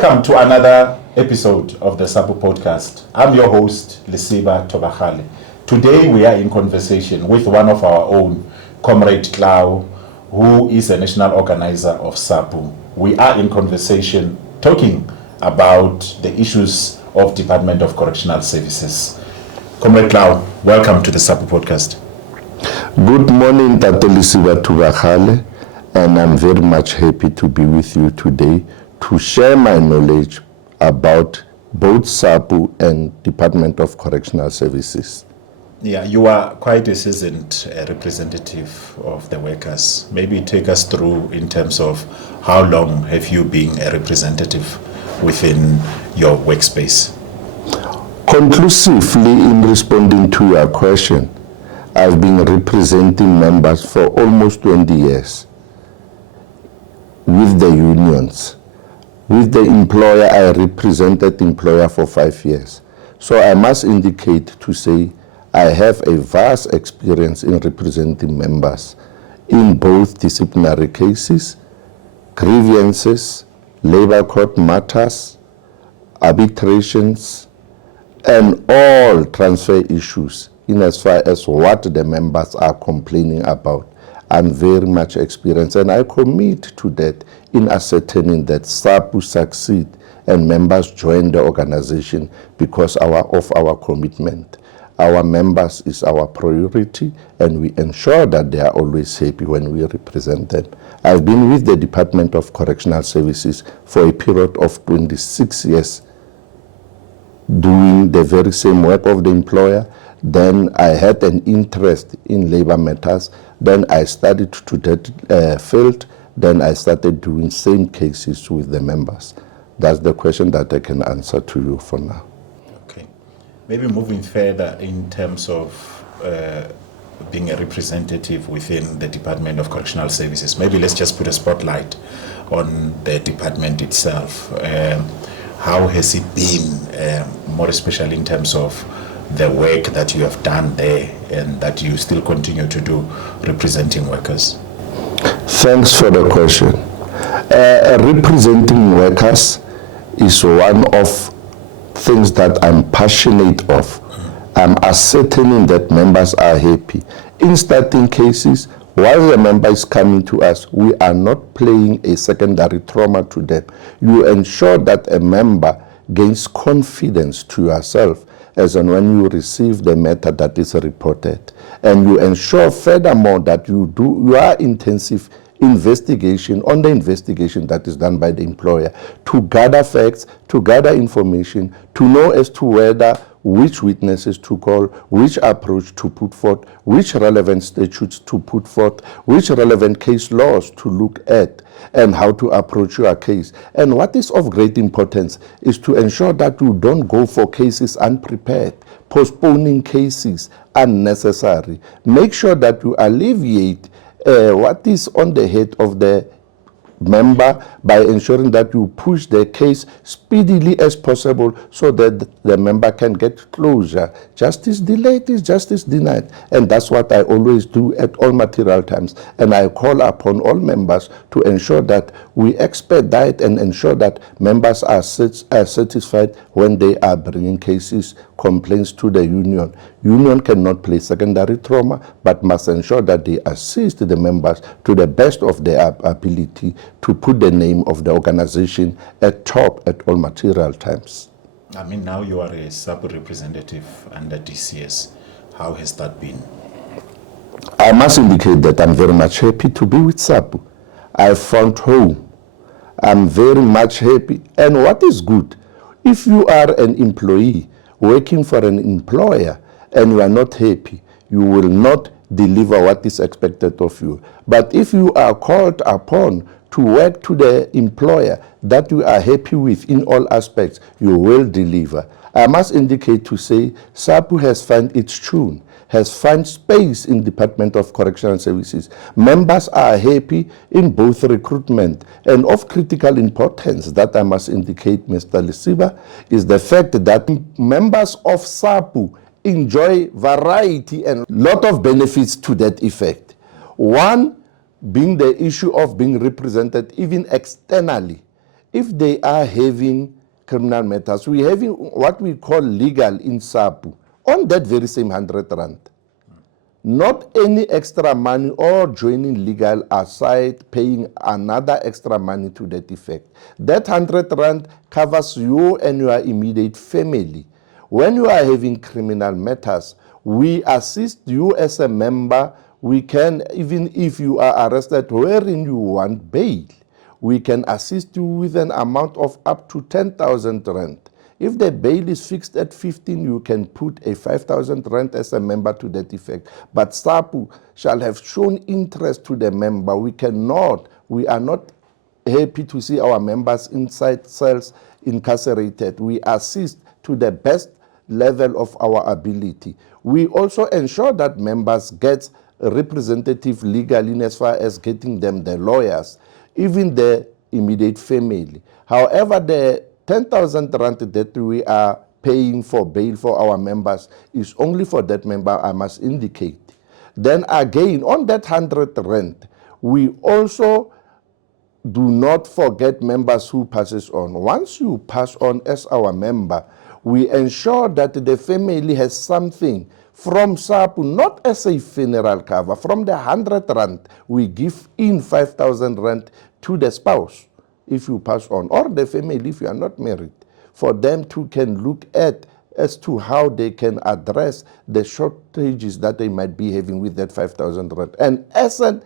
Welcome to another episode of the SAPU podcast. I'm your host, Lesiba Tobachale. Today we are in conversation with one of our own, Comrade Clau, who is a national organizer of SAPU. We are in conversation talking about the issues of Department of Correctional Services. Comrade Clau, welcome to the SAPU podcast. Good morning, Tate Lesiba Tobachale, and I'm very much happy to be with you today to share my knowledge about both SAPU and Department of Correctional Services. Yeah, you are quite a seasoned representative of the workers. Maybe take us through in terms of how long have you been a representative within your workspace? Conclusively, in responding to your question, I've been representing members for almost 20 years with the unions. With the employer, I represented the employer for 5 years. So I must indicate to say I have a vast experience in representing members in both disciplinary cases, grievances, labor court matters, arbitrations, and all transfer issues in as far as what the members are complaining about. I'm very much experienced, and I commit to that in ascertaining that SAPU succeed and members join the organization because of our commitment. Our members is our priority, and we ensure that they are always happy when we represent them. I've been with the Department of Correctional Services for a period of 26 years, doing the very same work of the employer. Then I had an interest in labor matters. Then I studied to that field. Then I started doing same cases with the members. That's the question that I can answer to you for now. Okay. Maybe moving further in terms of being a representative within the Department of Correctional Services, maybe let's just put a spotlight on the department itself. How has it been, more especially in terms of the work that you have done there and that you still continue to do representing workers? Thanks for the question. Representing workers is one of things that I'm passionate of. I'm ascertaining that members are happy. In starting cases, while the member is coming to us, we are not playing a secondary trauma to them. You ensure that a member gains confidence to yourself as and when you receive the matter that is reported. And you ensure furthermore that you are intensive investigation on the investigation that is done by the employer to gather facts, to gather information, to know as to whether which witnesses to call, which approach to put forth, which relevant statutes to put forth, which relevant case laws to look at, and how to approach your case. And what is of great importance is to ensure that you don't go for cases unprepared, postponing cases unnecessary. Make sure that you alleviate what is on the head of the member by ensuring that you push the case speedily as possible so that the member can get closure. Justice delayed is justice denied. And that's what I always do at all material times. And I call upon all members to ensure that we expedite and ensure that members are satisfied when they are bringing cases, complaints to the union. Union cannot play secondary trauma, but must ensure that they assist the members to the best of their ability to put the name of the organization at top at all material times. I mean, now you are a SAPU representative under DCS. How has that been? I must indicate that I'm very much happy to be with SAPU. I found home. I'm very much happy. And what is good, if you are an employee working for an employer and you are not happy, you will not deliver what is expected of you. But if you are called upon to work to the employer that you are happy with in all aspects, you will deliver. I must indicate to say SAPU has found its tune, has found space in Department of Correctional Services. Members are happy in both recruitment, and of critical importance that I must indicate, Mr. Lesiba, is the fact that members of SAPU enjoy variety and lot of benefits to that effect. One being the issue of being represented even externally if they are having criminal matters, we're having what we call legal in SAPU on that very same 100 rand. Not any extra money or joining legal aside paying another extra money to that effect. That 100 rand covers you and your immediate family. When you are having criminal matters, we assist you as a member. We can, even if you are arrested wherein you want bail, we can assist you with an amount of up to 10,000 rand. If the bail is fixed at 15, you can put a 5,000 rand as a member to that effect. But SAPU shall have shown interest to the member. We are not happy to see our members inside cells incarcerated. We assist to the best level of our ability. We also ensure that members get representative legal in as far as getting them the lawyers, even the immediate family. However, the 10,000 rand that we are paying for bail for our members is only for that member, I must indicate. Then again, on that 100 rand, we also do not forget members who passes on. Once you pass on as our member, we ensure that the family has something from SAPU, not as a funeral cover. From the 100 rand, we give in 5,000 rand to the spouse if you pass on, or the family if you are not married, for them to can look at as to how they can address the shortages that they might be having with that 5,000 rand. And as a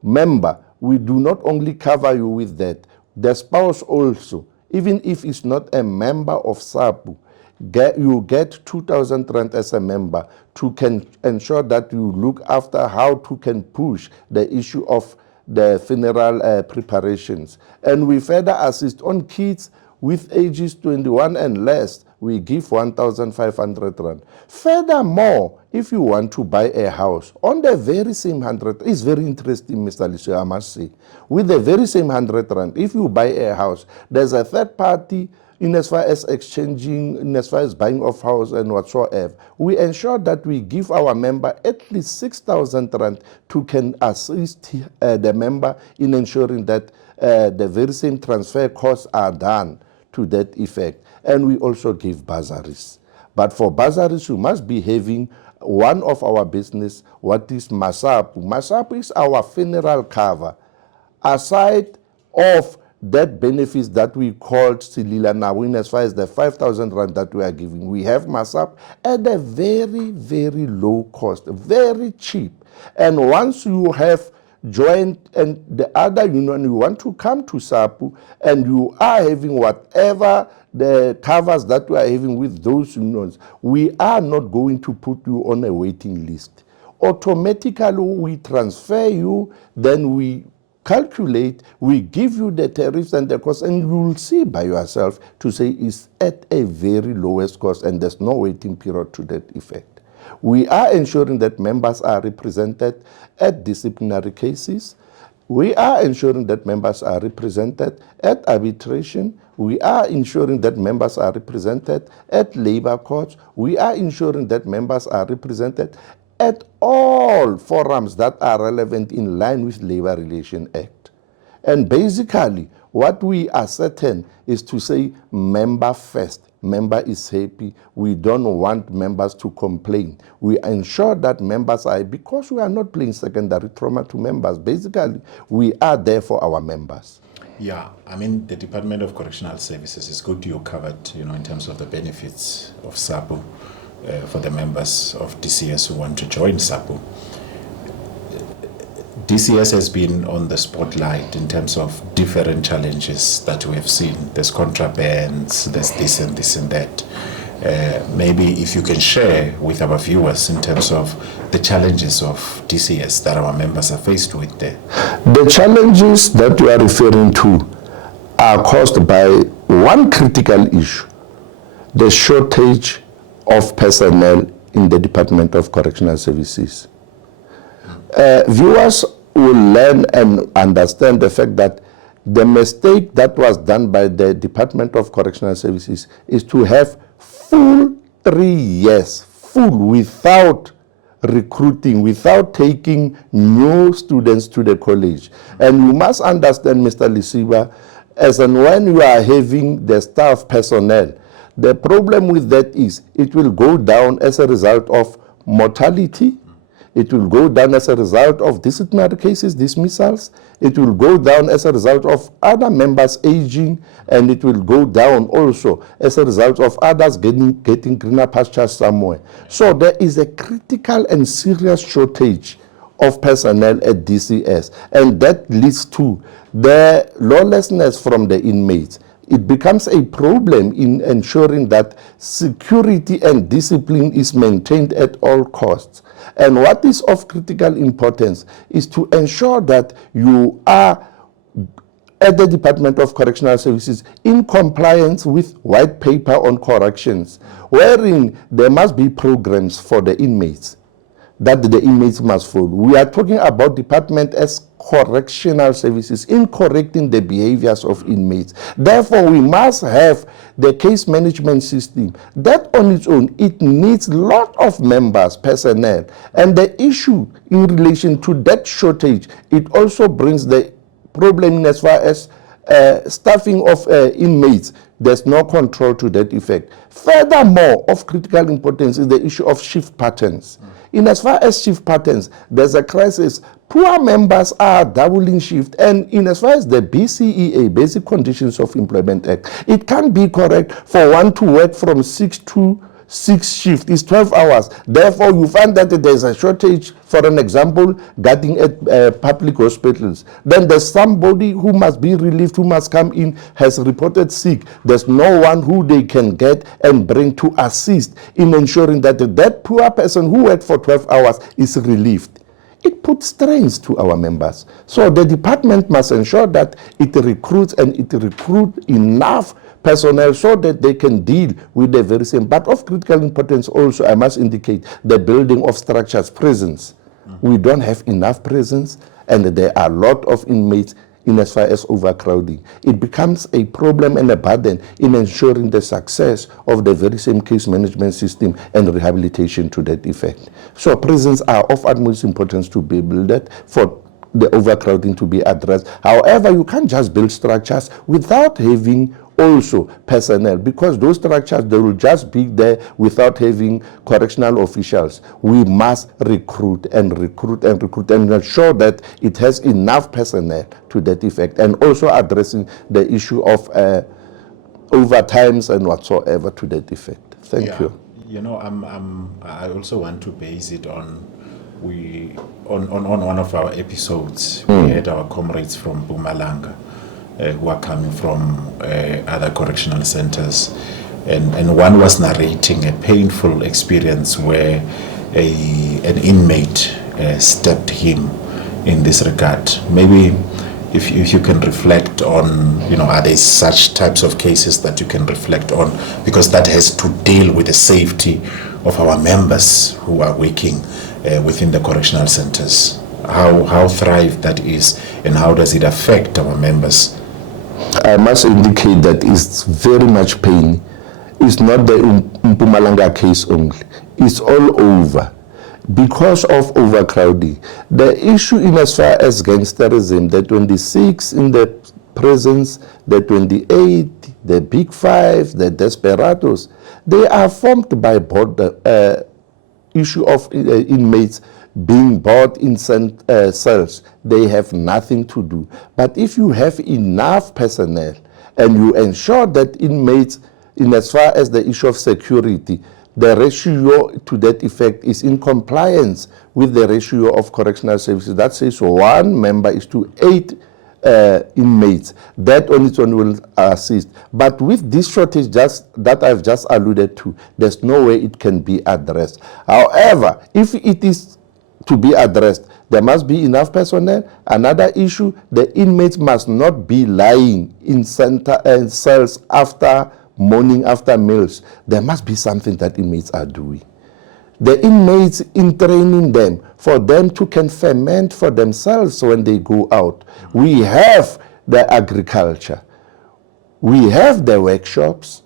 member, we do not only cover you with that, the spouse also, even if it's not a member of SAPU, you get 2,000 rand as a member to can ensure that you look after how to can push the issue of the funeral preparations. And we further assist on kids with ages 21 and less. We give 1,500 rand. Furthermore, if you want to buy a house on the very same 100, it's very interesting, Mr. Lisho, I must say. With the very same 100 rand, if you buy a house, there's a third party in as far as exchanging, in as far as buying of house and whatsoever. We ensure that we give our member at least 6,000 rand to can assist the member in ensuring that the very same transfer costs are done to that effect. And we also give bursaries. But for bursaries, you must be having one of our business, what is MASAPU. MASAPU is our funeral cover. Aside of that benefits that we called Silila now, in as far as the 5,000 rand that we are giving, we have MASAP at a very, very low cost, very cheap. And once you have joined and the other union, you want to come to SAPU and you are having whatever the covers that we are having with those unions, we are not going to put you on a waiting list. Automatically we transfer you, then we calculate, we give you the tariffs and the cost, and you will see by yourself to say it's at a very lowest cost and there's no waiting period to that effect. We are ensuring that members are represented at disciplinary cases. We are ensuring that members are represented at arbitration. We are ensuring that members are represented at labor courts. We are ensuring that members are represented at all forums that are relevant in line with Labor Relations Act. And basically, what we are certain is to say member first. Member is happy. We don't want members to complain. We ensure that members are, because we are not playing secondary trauma to members. Basically, we are there for our members. Yeah, I mean, the Department of Correctional Services is good you covered, in terms of the benefits of SAPU. For the members of DCS who want to join SAPU. DCS has been on the spotlight in terms of different challenges that we have seen. There's contrabands, there's this and that. Maybe if you can share with our viewers in terms of the challenges of DCS that our members are faced with there. The challenges that you are referring to are caused by one critical issue, the shortage of personnel in the Department of Correctional Services. Viewers will learn and understand the fact that the mistake that was done by the Department of Correctional Services is to have full 3 years, full, without recruiting, without taking new students to the college. And you must understand, Mr. Lisiba, as and when you are having the staff personnel, the problem with that is it will go down as a result of mortality. It will go down as a result of disciplinary cases, dismissals. It will go down as a result of other members aging, and it will go down also as a result of others getting greener pastures somewhere. So there is a critical and serious shortage of personnel at DCS, and that leads to the lawlessness from the inmates. It becomes a problem in ensuring that security and discipline is maintained at all costs. And what is of critical importance is to ensure that you are at the Department of Correctional Services in compliance with white paper on corrections, wherein there must be programs for the inmates that the inmates must follow. We are talking about department as correctional services in correcting the behaviors of inmates. Therefore, we must have the case management system. That on its own, it needs a lot of members, personnel. And the issue in relation to that shortage, it also brings the problem in as far as staffing of inmates. There's no control to that effect. Furthermore, of critical importance is the issue of shift patterns. In as far as shift patterns, there's a crisis. Poor members are doubling shift, and in as far as the BCEA, Basic Conditions of Employment Act, it can't be correct for one to work from 6 to 6 shift is 12 hours. Therefore, you find that there's a shortage, for an example, guarding at public hospitals. Then there's somebody who must be relieved, who must come in, has reported sick. There's no one who they can get and bring to assist in ensuring that that poor person who worked for 12 hours is relieved. It puts strains to our members. So the department must ensure that it recruits enough personnel so that they can deal with the very same. But of critical importance also, I must indicate the building of structures, prisons. We don't have enough prisons, and there are a lot of inmates in as far as overcrowding. It becomes a problem and a burden in ensuring the success of the very same case management system and rehabilitation to that effect. So prisons are of utmost importance to be built for the overcrowding to be addressed. However, you can't just build structures without having also personnel, because those structures, they will just be there without having correctional officials. We must recruit and ensure that it has enough personnel to that effect, and also addressing the issue of overtimes and whatsoever to that effect. Thank you. You know, I also want to base it on one of our episodes. We had our comrades from Mpumalanga who are coming from other correctional centers, and one was narrating a painful experience where an inmate stabbed him in this regard. Maybe if you can reflect on, are there such types of cases that you can reflect on, because that has to deal with the safety of our members who are working within the correctional centers. How thrive that is, and how does it affect our members? I must indicate that it's very much pain. It's not the Mpumalanga case only. It's all over because of overcrowding. The issue in as far as gangsterism, the 26 in the prisons, the 28, the Big Five, the Desperados, they are formed by both the issue of inmates being bought in cells. They have nothing to do. But if you have enough personnel and you ensure that inmates, in as far as the issue of security, the ratio to that effect is in compliance with the ratio of correctional services. That says 1 member is to 8 inmates. That on its own will assist. But with this shortage that I've just alluded to, there's no way it can be addressed. However, if it is to be addressed, there must be enough personnel. Another issue, the inmates must not be lying in cells after morning, after meals. There must be something that inmates are doing. The inmates, in training them, for them to can ferment for themselves when they go out. We have the agriculture. We have the workshops.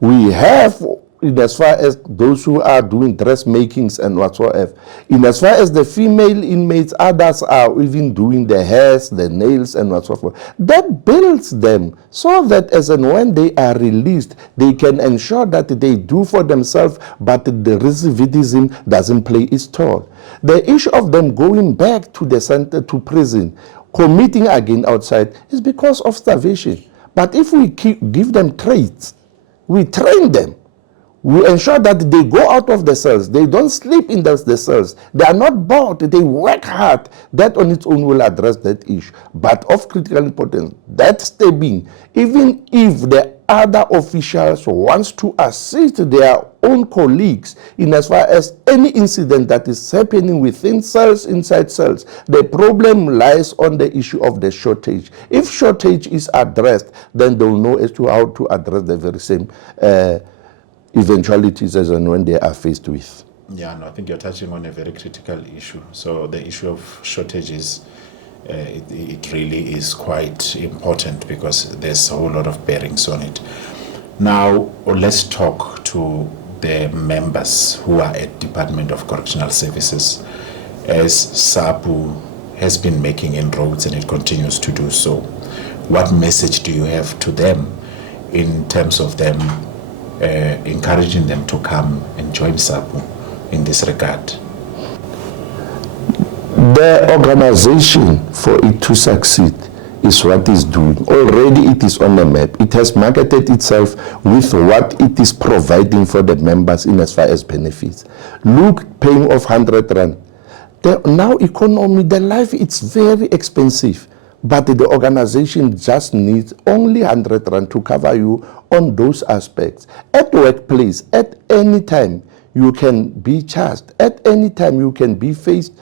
We have in as far as those who are doing dressmakings and whatsoever. In as far as the female inmates, others are even doing the hairs, the nails and whatsoever. That builds them so that as and when they are released, they can ensure that they do for themselves, but the recidivism doesn't play its toll. The issue of them going back to the center, to prison, committing again outside is because of starvation. But if we give them trades, we train them, we ensure that they go out of the cells, they don't sleep in the cells, they are not bored, they work hard, that on its own will address that issue. But of critical importance, that stabbing, even if the other officials wants to assist their own colleagues in as far as any incident that is happening within cells, inside cells, the problem lies on the issue of the shortage. If shortage is addressed, then they'll know as to how to address the very same eventualities as and when they are faced with. Yeah, no, I think you're touching on a very critical issue. So the issue of shortages, it really is quite important because there's a whole lot of bearings on it. Now, let's talk to the members who are at Department of Correctional Services, as SAPU has been making inroads and it continues to do so. What message do you have to them in terms of them encouraging them to come and join SAPU in this regard? The organization, for it to succeed, is what it's doing. Already it is on the map. It has marketed itself with what it is providing for the members in as far as benefits. Look, paying of 100 rand. Now economy, the life, it's very expensive. But the organization just needs only 100 rand to cover you on those aspects. At workplace, at any time, you can be charged. At any time, you can be faced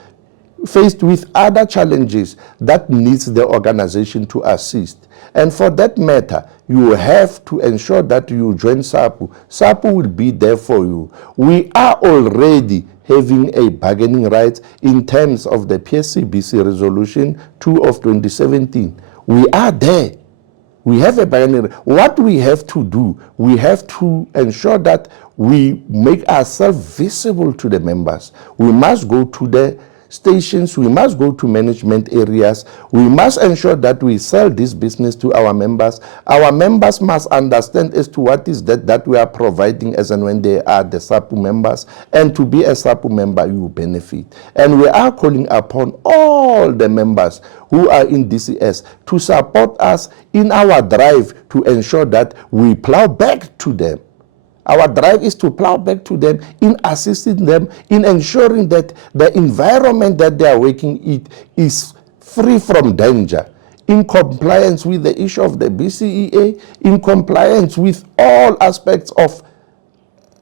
with other challenges that needs the organization to assist. And for that matter, you have to ensure that you join SAPU. SAPU will be there for you. We are already having a bargaining right in terms of the PSCBC Resolution 2 of 2017. We are there. We have a bargaining right. What we have to do, we have to ensure that we make ourselves visible to the members. We must go to the stations, we must go to management areas, we must ensure that we sell this business to our members. Our members must understand as to what is that we are providing as and when they are the SAPU members, and to be a SAPU member you benefit. And we are calling upon all the members who are in DCS to support us in our drive to ensure that we plow back to them. Our drive is to plow back to them in assisting them, in ensuring that the environment that they are working in is free from danger, in compliance with the issue of the BCEA, in compliance with all aspects of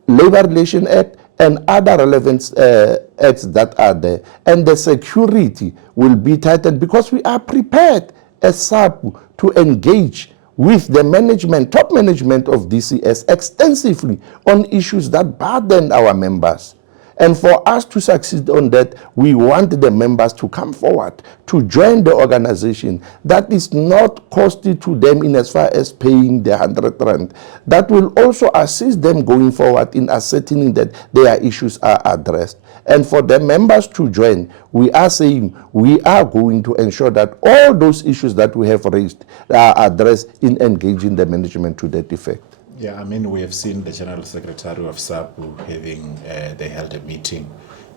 Labor Relations Act and other relevant acts that are there. And the security will be tightened because we are prepared as SAPU to engage with the management, top management of DCS extensively on issues that burden our members. And for us to succeed on that, we want the members to come forward, to join the organization. That is not costly to them in as far as paying the 100 rand. That will also assist them going forward in ascertaining that their issues are addressed. And for the members to join, we are saying we are going to ensure that all those issues that we have raised are addressed in engaging the management to that effect. Yeah, I mean, we have seen the General Secretary of SAPU having, they held a meeting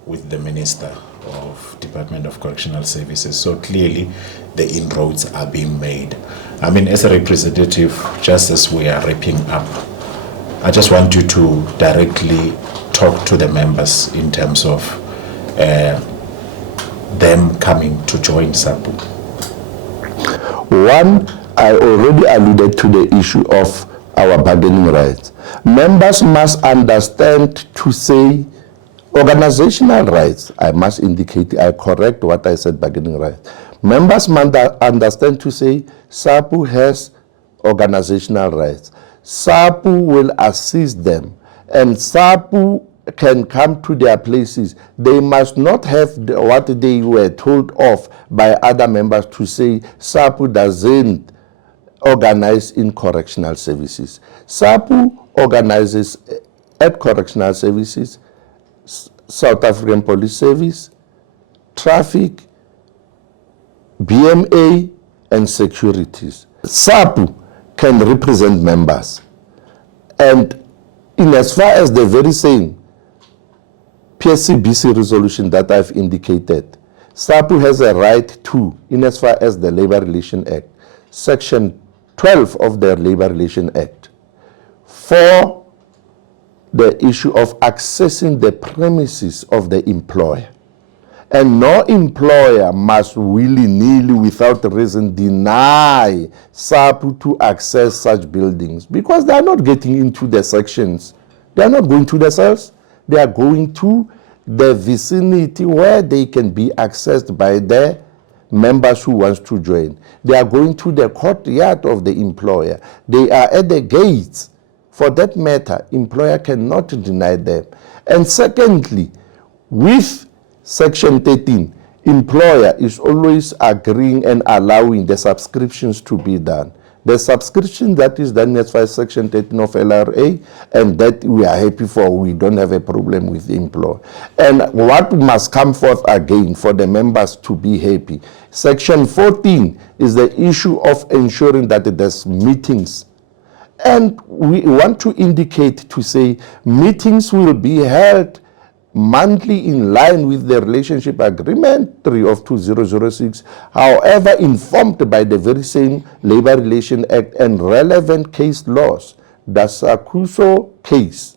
with the Minister of Department of Correctional Services. So clearly the inroads are being made. I mean, as a representative, just as we are wrapping up, I just want you to directly talk to the members in terms of them coming to join SAPU. One, I already alluded to the issue of our bargaining rights. Members must understand to say organizational rights. I must indicate, I correct what I said, bargaining rights. Members must understand to say SAPU has organizational rights. SAPU will assist them, and SAPU can come to their places. They must not have what they were told of by other members to say SAPU doesn't organize in correctional services. SAPU organizes at Correctional Services, South African Police Service, Traffic, BMA, and Securities. SAPU can represent members. And in as far as the very same PSCBC resolution that I've indicated, SAPU has a right to, in as far as the Labour Relations Act, Section 12 of the Labour Relations Act, for the issue of accessing the premises of the employer. And no employer must willy-nilly, without reason, deny SAPU to access such buildings, because they are not getting into the sections. They are not going to the cells. They are going to the vicinity where they can be accessed by the members who wants to join. They are going to the courtyard of the employer. They are at the gates. For that matter, employer cannot deny them. And secondly, with Section 13, employer is always agreeing and allowing the subscriptions to be done. The subscription that is done as far as Section 13 of LRA, and that we are happy for, we don't have a problem with the employer. And what must come forth again for the members to be happy, Section 14 is the issue of ensuring that there's meetings. And we want to indicate to say meetings will be held monthly in line with the relationship agreement 3 of 2006, however informed by the very same Labour Relations Act and relevant case laws. The SACUSO case.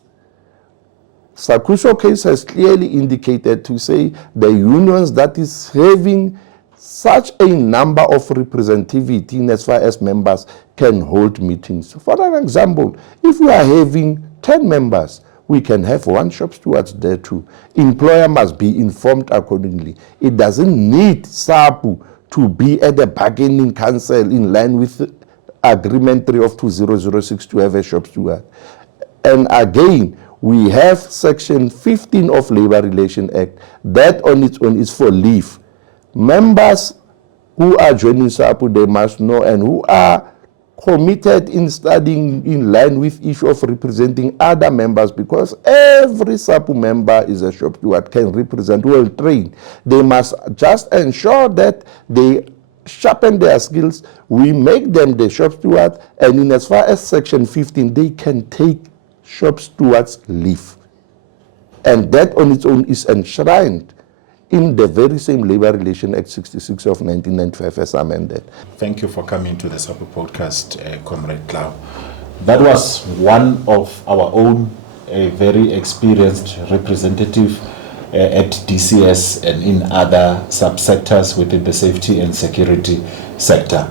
SACUSO case has clearly indicated to say the unions that is having such a number of representativity as far as members can hold meetings. For an example, if we are having 10 members, we can have one shop stewards there too. Employer must be informed accordingly. It doesn't need SAPU to be at the bargaining council in line with Agreement 3 of 2006 to have a shop steward. And again, we have Section 15 of Labour Relations Act. That on its own is for leave. Members who are joining SAPU, they must know, and who are committed in studying in line with issue of representing other members, because every SAPU member is a shop steward, can represent, well trained. They must just ensure that they sharpen their skills. We make them the shop steward, and in as far as Section 15, they can take shop stewards leave. And that on its own is enshrined in the very same Labour Relations Act 66 of 1995 as amended. Thank you for coming to the SAPU podcast, Comrade Clau. That was one of our own, a very experienced representative at DCS and in other subsectors within the safety and security sector.